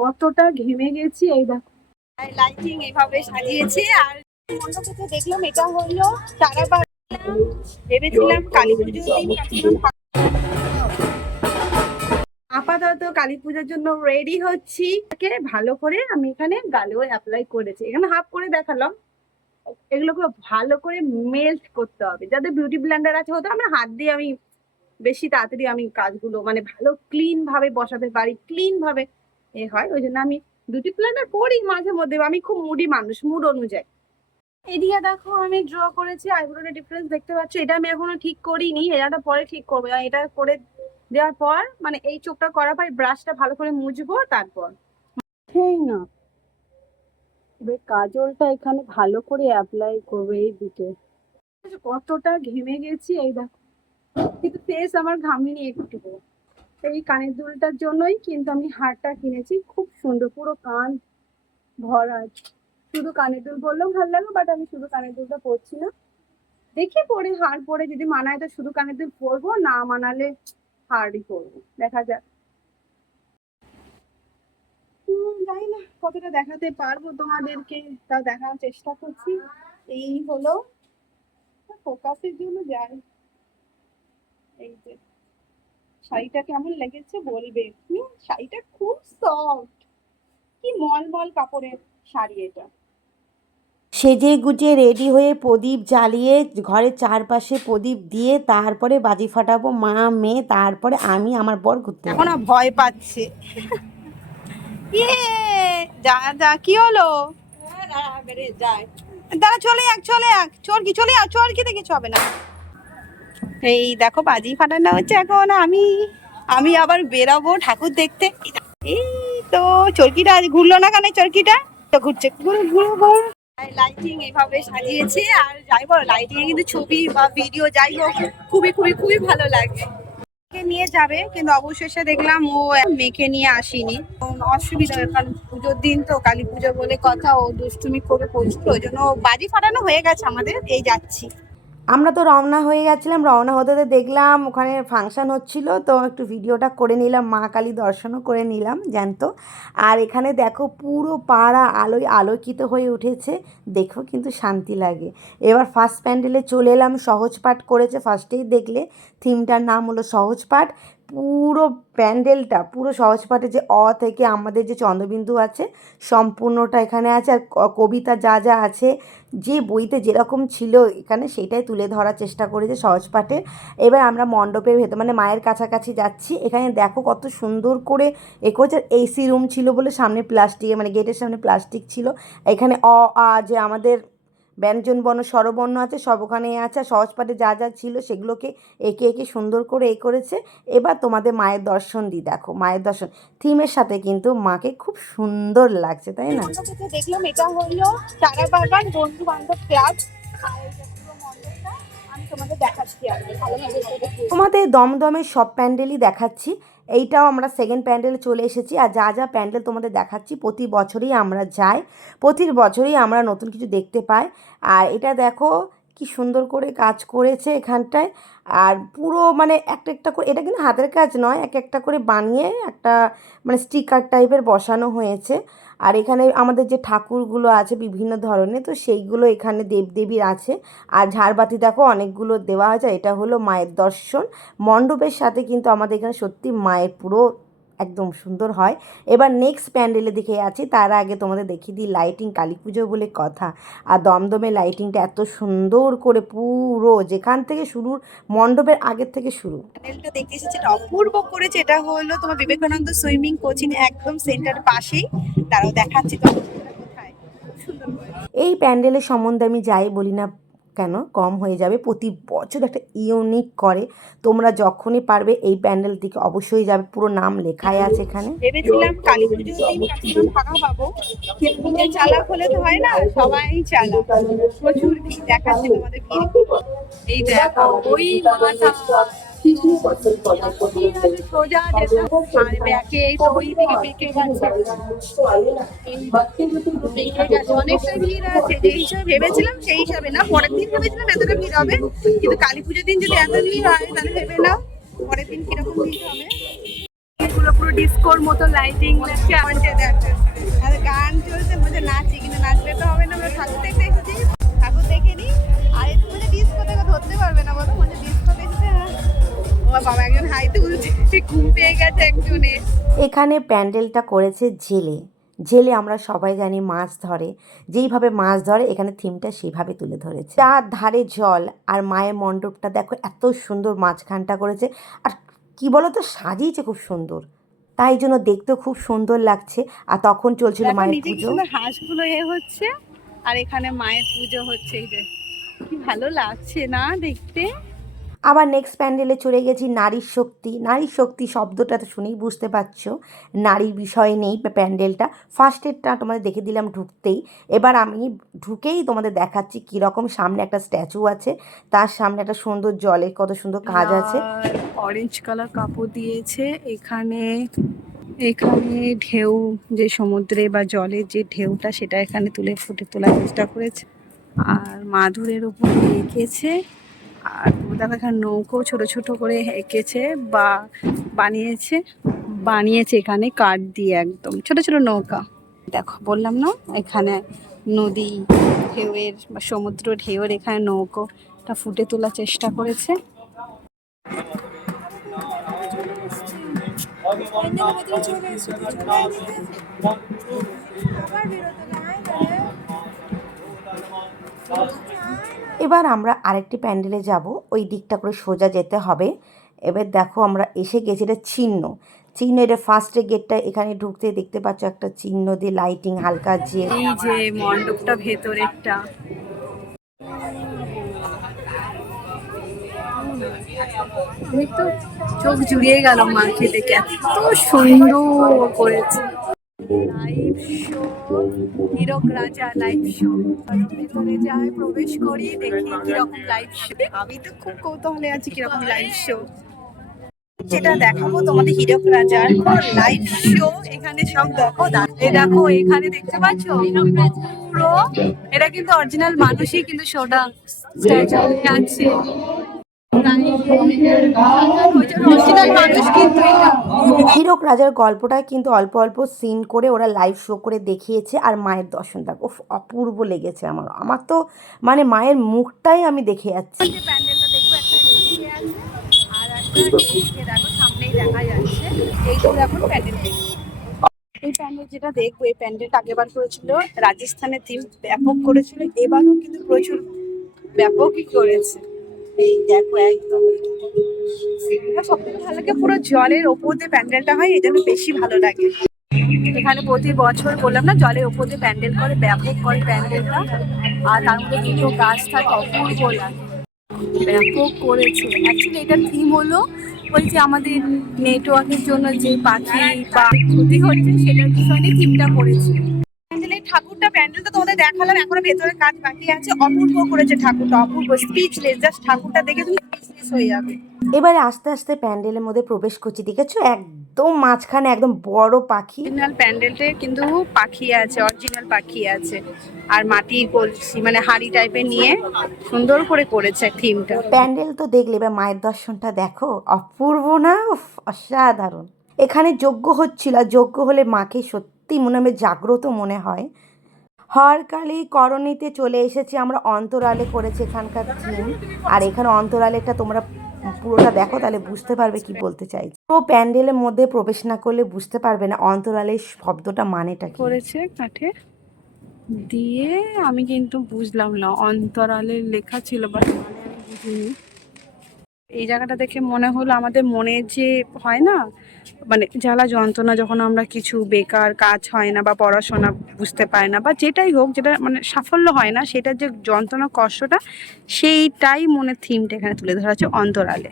কতটা ঘেমে গেছি এই দেখো। লাইটিং এইভাবে সাজিয়েছে আর মণ্ডপে দেখলাম এটা হলো চারাবাগ ভেবেছিলাম কালী পুজোর দিন আপাতত কালী পুজোর জন্য রেডি হচ্ছি। ভালো করে আমি এখানে গালেও অ্যাপ্লাই করেছি। এখানে হাফ করে দেখালাম। এগুলোকে ভালো করে মেল্ট করতে হবে। যাদের বিউটি ব্লেন্ডার আছে হতো আমরা হাত দিয়ে আমি বেশি তাড়াতাড়ি আমি কাজগুলো মানে ভালো ক্লিন ভাবে বসাতে পারি ক্লিন ভাবে এ হয় ওই জন্য আমি বিউটি ব্লেন্ডার করি মাঝে মধ্যে, আমি খুব মুডি মানুষ মুড অনুযায়ী। এদিকে দেখো, আমি ড্র করেছি আইব্রোটা ডিফারেন্স দেখতে পাচ্ছ, এটা আমি এখনও ঠিক করিনি এটা পরে ঠিক করব এটা করে দেওয়ার পর মানে এই চোখটা করার পর ব্রাশটা ভালো করে মুছবো, তারপর। সেই না। এবার কাজলটা এখানে ভালো করে অ্যাপ্লাই করবে এই দিকে কতটা ঘেমে গেছি, এই দেখো। কিন্তু ফেস আমার ঘামিনি একটু এই কানের দুলটার জন্যই কিন্তু আমি হারটা কিনেছি। খুব সুন্দর, পুরো কান ভরা। শুধু কানের দুল পরলেও ভালো লাগে বাট আমি শুধু কানের দুলটা পরছি না। দেখি পরে হার পরে যদি মানায় তো শুধু কানের দুল পরবো, না মানালে হারই পরবো। দেখা যাক। জানি না কতটা দেখাতে পারব তোমাদেরকে, তাও দেখার চেষ্টা করছি। এই হলো ফোকাসের জন্য যাই। এই যে শাড়িটা কেমন লেগেছে বলবে? হুম, শাড়িটা খুব সফট কি মলমল কাপড়ের শাড়ি এটা। সেজে গুজে রেডি হয়ে প্রদীপ জ্বালিয়ে ঘরের চারপাশে প্রদীপ দিয়ে তারপরে বাজি ফাটাবো মা মেয়ে তারপরে আমি আমার বর ঘুরতে যাব। এখন ভয় পাচ্ছে। ইয়ে যা যা কি হলো? দাঁড়া চলে যাক চলে যাক। চোর কি চলে চোর কি কিছু হবে না। এই দেখো বাজি ফাটানো হচ্ছে এখন, আমি আমি আবার বেরাবো ঠাকুর দেখতে। এই তো চরকিটা আজ ঘুরলো না কেন চরকিটা? তো ঘুরছে। ঘুরো ঘুরো ঘুরো। লাইটিং এইভাবে সাজিয়েছে, আর যাই বলো লাইটিং কিন্তু ছবি বা ভিডিও যাই হোক, খুবই খুবই খুবই ভালো লাগে। নিয়ে যাবে, কিন্তু অবশেষে দেখলাম ও মেয়েকে নিয়ে আসেনি। অসুবিধা কারণ পুজোর দিন তো, কালী পুজো বলে কথা, ও দুষ্টুমি করে পৌঁছলো, ওই জন্য বাজি ফাটানো হয়ে গেছে আমাদের, এই যাচ্ছি। আমরা তো রওনা হয়ে গেছিলাম, রওনা হতে হতে দেখলাম ওখানে ফাংশান হচ্ছিল, তো একটু ভিডিওটা করে নিলাম, মা কালী দর্শনও করে নিলাম, জ্যান্ত। আর এখানে দেখো পুরো পাড়া আলোয় আলোকিত হয়ে উঠেছে, দেখো কিন্তু শান্তি লাগে। এবার ফার্স্ট প্যান্ডেলে চলে এলাম সহজ পাঠ করেছে ফার্স্টেই দেখলে থিমটার নাম হলো সহজ পাঠ পুরো প্যান্ডেলটা, পুরো সহজ পাঠে যে অ থেকে আমাদের যে চন্দ্রবিন্দু আছে, সম্পূর্ণটা এখানে আছে। আর কবিতা যা যা আছে, যে বইতে যেরকম ছিল এখানে সেটাই তুলে ধরার চেষ্টা করেছে সহজ পাঠে এবার আমরা মণ্ডপের ভেতর মানে মায়ের কাছাকাছি যাচ্ছি। এখানে দেখো কত সুন্দর করে এ করেছে। এসি রুম ছিল বলে সামনে প্লাস্টিক মানে গেটের সামনে প্লাস্টিক ছিল। এখানে অ, আ যে আমাদের ব্যঞ্জন বর্ণ স্বরবর্ণ আছে সব ওখানে আছে সহজ পাঠে যা যা ছিল সেগুলোকে একে একে সুন্দর করে এ করেছে। এবার তোমাদের মায়ের দর্শন দিই দেখো মায়ের দর্শন। থিমের সাথে কিন্তু মাকে খুব সুন্দর লাগছে তাই না? দেখলাম এটা হলো বাগান বন্ধু বান্ধব ক্লাব। তোমাদের দমদমের সব প্যান্ডেলই দেখাচ্ছি। এইটাও আমরা সেকেন্ড প্যান্ডেলে চলে এসেছি আর যা যা প্যান্ডেল তোমাদের দেখাচ্ছি প্রতি বছরই আমরা যাই। প্রতি বছরই আমরা নতুন কিছু দেখতে পাই। আর এটা দেখো কি সুন্দর করে কাজ করেছে এখানটায়। আর পুরো মানে একটা একটা করে, এটা কিন্তু হাতের কাজ নয়, এক একটা করে বানিয়ে একটা মানে স্টিকার টাইপের বসানো হয়েছে। আর এখানে আমাদের যে ঠাকুরগুলো আছে বিভিন্ন ধরনের, তো সেইগুলো এখানে দেবদেবীর আছে। আর ঝাড়বাতি দেখো অনেকগুলো দেওয়া হয়েছে এটা হলো মায়ের দর্শন। মণ্ডপের সাথে কিন্তু আমাদের এখানে সত্যি মায়ের পুরো একদম সুন্দর হয়। এবার নেক্সট প্যান্ডেলে দিকে আছি তার আগে তোমাদের দেখিয়ে দিই লাইটিং কালী পুজো বলে কথা। আর দমদমে লাইটিংটা এত সুন্দর করে পুরো যেখান থেকে শুরুর মণ্ডপের আগের থেকে শুরু। প্যান্ডেলটা দেখতে এসেছে এটা অপূর্ব করেছে এটা হলো তোমার বিবেকানন্দ সুইমিং কোচিং একদম সেন্টার পাশেই। তারাও দেখাচ্ছি এই প্যান্ডেলের সম্বন্ধে আমি যাই বলি না কেন? কম হয়ে যাবে। প্রতি বছর একটা ইউনিক করে। তোমরা যখনই পারবে এই প্যান্ডেল থেকে অবশ্যই যাবে। পুরো নাম লেখাই আছে এখানে। ভেবেছিলাম কালী পুজোর দিন maximum ফাঁকা পাবো। কিন্তু চালাক হলে তো হয় না, সবাই চালাক। প্রচুর ভিড় দেখাচ্ছে তোমাদের ভিড়। এই দেখো, ওই মাথা ভেবেছিলাম সেই হিসাবে না পরের দিন ভেবেছিলাম এতটা ভিড় হবে কিন্তু কালী পুজোর দিন যদি এত ভিড় হয় তাহলে ভেবে নাও পরের দিন কীরকম ভিড় হবে গুলো পুরো ডিস্কোর মতো লাইটিং লাগছে দেখছে আর গান চলছে বলছে নাচি কিন্তু নাচলে তো হবে না আমরা ঠাকুর দেখতে এসেছি দেখে নি। আর একটু বলে ডিস্কো থেকে ধরতে পারবে না, বলো, বলছে ডিস্কো বাবা একজন হাই তুলছে ঘুম পেয়ে গেছে একজনের এখানে প্যান্ডেলটা করেছে জেলে। জেলে আমরা সবাই জানি মাছ ধরে। যেইভাবে মাছ ধরে এখানে থিমটা সেইভাবে তুলে ধরেছে। চার ধারে জল আর মায়ের মণ্ডপটা দেখো এত সুন্দর মাঝখানটা করেছে। আর কি বলো তো সাজিয়েছে খুব সুন্দর। তাই জন্য দেখতেও খুব সুন্দর লাগছে। আর তখন চলছিল মায়ের পুজো। হাঁসগুলো এ হচ্ছে। আর এখানে মায়ের পুজো হচ্ছে এই যে। কি ভালো লাগছে না দেখতে? আবার নেক্সট প্যান্ডেলে চলে গেছি নারীর শক্তি। নারীর শক্তি শব্দটা তো শুনেই বুঝতে পারছ। নারীর বিষয় নেই প্যা- প্যান্ডেলটা ফার্স্ট এডটা তোমাদের দেখে দিলাম ঢুকতেই। এবার আমি ঢুকেই তোমাদের দেখাচ্ছি কীরকম সামনে একটা স্ট্যাচু আছে। তার সামনে একটা সুন্দর জলের কত সুন্দর কাজ আছে। অরেঞ্জ কালার কাপড় দিয়েছে। এখানে এখানে ঢেউ যে সমুদ্রে বা জলের যে ঢেউটা সেটা এখানে তুলে ফুটে তোলার চেষ্টা করেছে। আর মাধুরের উপর এঁকেছে আর দেখো এখানে নৌকো ছোট ছোট করে এঁকেছে বা বানিয়েছে বানিয়েছে এখানে কাঠ দিয়ে একদম। ছোট ছোট নৌকা। দেখো, বললাম না, এখানে নদী ঢেউয়ের বা সমুদ্র ঢেউয়ের এখানে নৌকোটা ফুটে তোলার চেষ্টা করেছে। এবার আমরা আরেকটি প্যান্ডেলে যাব। ওই দিকটা করে সোজা যেতে হবে। এবার দেখো আমরা এসে গেছি, এটা চিহ্ন। চিহ্ন, এটা ফার্স্টে গেটটা এখানে ঢুকতে দেখতে পাচ্ছ একটা চিহ্ন দিয়ে লাইটিং হালকা যে যে মণ্ডপটা ভেতরেরটা। চোখ জুড়িয়ে গেল দেখে এত সুন্দর করেছে। লাইভ শো হীরক রাজা লাইভ শো ভেতরে যাই, প্রবেশ করি, দেখি কীরকম লাইভ শো আমি তো খুব কৌতূহলে আছি কীরকম লাইভ শো যেটা দেখাবো তোমাদের হীরক রাজার লাইভ শো এখানে সব দেখো এ দেখো, এখানে দেখতে পাচ্ছ? পুরো এটা কিন্তু অরিজিনাল মানুষই কিন্তু শোটা স্ট্যাচু আছে। হীরক রাজার গল্পটা কিন্তু অল্প অল্প সিন করে ওরা লাইভ শো করে দেখিয়েছে আর মায়ের দর্শন। দেখো উফ, অপূর্ব লেগেছে আমার আমার তো মানে মায়ের মুখটাই আমি দেখে যাচ্ছি। এই প্যান্ডেল যেটা দেখব এই প্যান্ডেলটা আগেবার করেছিল রাজস্থানের থিম ব্যাপক করেছিল। এবারও কিন্তু প্রচুর ব্যাপকই করেছে। এই সব থেকে পুরো জলের ওপর প্যান্ডেলটা হয়, এটা আমার বেশি ভালো লাগে। এখানে প্রতি বছর বললাম না, জলের ওপর দিয়ে প্যান্ডেল করে, ব্যাপক করে প্যান্ডেলটা। আর তার মধ্যে দুটো গাছ থাকে, অপূর্ব লাগে। ব্যাপক করেছে। অ্যাকচুয়ালি এটার থিম হলো ওই যে আমাদের নেটওয়ার্কের জন্য যে পাখি বা ক্ষতি হচ্ছে, সেটার পিছনে থিমটা করেছে। ঠাকুরটা প্যান্ডেলটা তোমাদের দেখালাম এখনও ভেতরে কাজ বাকি আছে। অপূর্ব করেছে ঠাকুরটা অপূর্ব স্পিচলেস জাস্ট ঠাকুরটা দেখে তুমি স্পিচলেস হয়ে যাবে। এবারে আস্তে আস্তে প্যান্ডেলের মধ্যে প্রবেশ করছি দেখেছ? একদম মাঝখানে একদম বড় পাখি। অরিজিনাল প্যান্ডেলটে কিন্তু পাখি আছে অরিজিনাল পাখি আছে। আর মাটির কলসি মানে হাড়ি টাইপের নিয়ে সুন্দর করে করেছে থিমটা প্যান্ডেল তো দেখলে এবার মায়ের দর্শনটা দেখো। অপূর্ব না? উফ, অসাধারণ। এখানে যজ্ঞ হচ্ছিল আর যজ্ঞ হলে মাকে সত্যি মনে হবে জাগ্রত মনে হয়। হরকালি করণীতে চলে এসেছি আমরা অন্তরালে করেছি এখানকার থিম আর এখানে অন্তরালেটা তোমরা পুরোটা দেখো, তাহলে বুঝতে পারবে কি বলতে চাইছি। পুরো প্যান্ডেলের মধ্যে প্রবেশ না করলে বুঝতে পারবে না অন্তরালের শব্দটা মানেটা কি। করেছে কাঠে? দিয়ে আমি কিন্তু বুঝলাম না, অন্তরালে লেখা ছিল বাট মানে আমি বুঝিনি। এই জায়গাটা দেখে মনে হলো আমাদের মনে যে হয় না মানে জ্বালা যন্ত্রণা যখন আমরা কিছু বেকার কাজ হয় না বা পড়াশোনা বুঝতে পারি না বা যেটাই হোক, যেটা মানে সাফল্য হয় না সেটার যে যন্ত্রণা কষ্টটা, সেইটাই মনের থিমটা এখানে তুলে ধরা আছে অন্তরালে।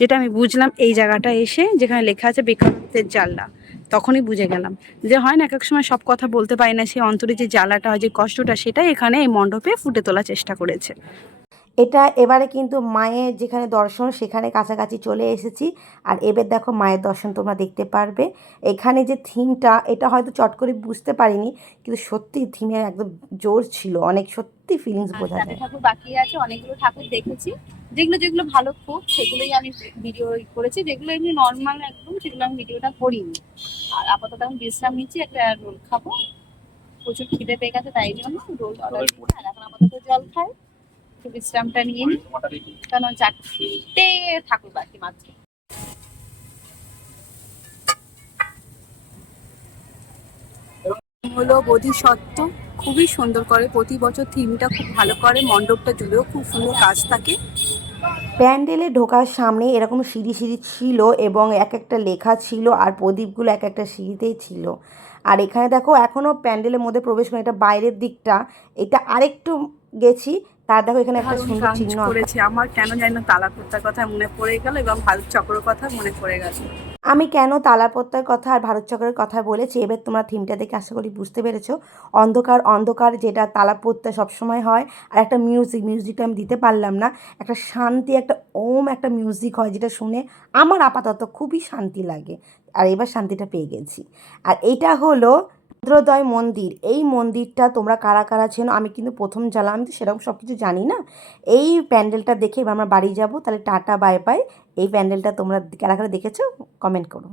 যেটা আমি বুঝলাম এই জায়গাটা এসে যেখানে লেখা আছে বেকারত্বের জাল্লা তখনই বুঝে গেলাম। যে হয় না এক এক সময় সব কথা বলতে পারি না, সেই অন্তরে যে জ্বালাটা হয়, যে কষ্টটা, সেটাই এখানে এই মণ্ডপে ফুটে তোলার চেষ্টা করেছে। এটা এবারে কিন্তু মায়ের যেখানে দর্শন সেখানে কাছাকাছি চলে এসেছি। আর এবার দেখো মায়ের দর্শন তোমরা দেখতে পারবে। এখানে যে থিমটা এটা হয়তো চট করে বুঝতে পারিনি কিন্তু সত্যি থিমের একদম জোর ছিল। অনেক সত্যি ফিলিংস বোঝা চারটে যায়। ঠাকুর বাকি আছে অনেকগুলো ঠাকুর দেখেছি। যেগুলো যেগুলো ভালো খুব সেগুলোই আমি ভিডিও করেছি। যেগুলো এমনি নর্মাল একদম সেগুলো আমি ভিডিওটা করিনি। আর আপাতত আমি বিশ্রাম নিচ্ছি একটা রোল খাব। প্রচুর খিদে পেয়ে গেছে তাই জন্য রোল অর্ডার দিচ্ছি আর এখন আপাতত জল খাই। একটু বিশ্রামটা নিয়ে নিই কারণ চারটে থাকুক বাকি মাত্র হলো বোধিসত্ত্ব খুবই সুন্দর করে। প্রতি বছর থিমটা খুব ভালো করে মণ্ডপটা জুড়েও খুব সুন্দর কাজ থাকে। প্যান্ডেলে ঢোকার সামনে এরকম সিঁড়ি সিঁড়ি ছিল এবং এক একটা লেখা ছিল আর প্রদীপগুলো এক একটা সিঁড়িতেই ছিল। আর এখানে দেখো এখনও প্যান্ডেলের মধ্যে প্রবেশ করে এটা বাইরের দিকটা এটা আরেকটু গেছি। তার দেখো এখানে একটা সুন্দর চিহ্ন। করেছে। আমার কেন জানি না তালাকুত্তার কথা মনে পড়ে গেল এবং ভারত চক্র কথা মনে পড়ে গেল। আমি কেন তালাপত্তার কথা আর ভারত চক্রের কথা বলেছি? এবার তোমরা থিমটা দেখে আশা করি বুঝতে পেরেছ। অন্ধকার অন্ধকার যেটা তালাপত্তা সবসময় হয় আর একটা মিউজিক মিউজিকটা আমি দিতে পারলাম না। একটা শান্তি একটা ওম একটা মিউজিক হয় যেটা শুনে আমার আপাতত খুবই শান্তি লাগে। আর এবার শান্তিটা পেয়ে গেছি। আর এইটা হলো রুদ্রদয় মন্দির, এই মন্দিরটা তোমরা কারা কারা চেনো? আমি কিন্তু প্রথম জ্বালা, আমি তো সেরকম সব কিছু জানি না। এই প্যান্ডেলটা দেখে আমরা বাড়ি যাব, তাহলে টাটা, বাই বাই। এই প্যান্ডেলটা তোমরা কারা কারা দেখেছ? কমেন্ট করো।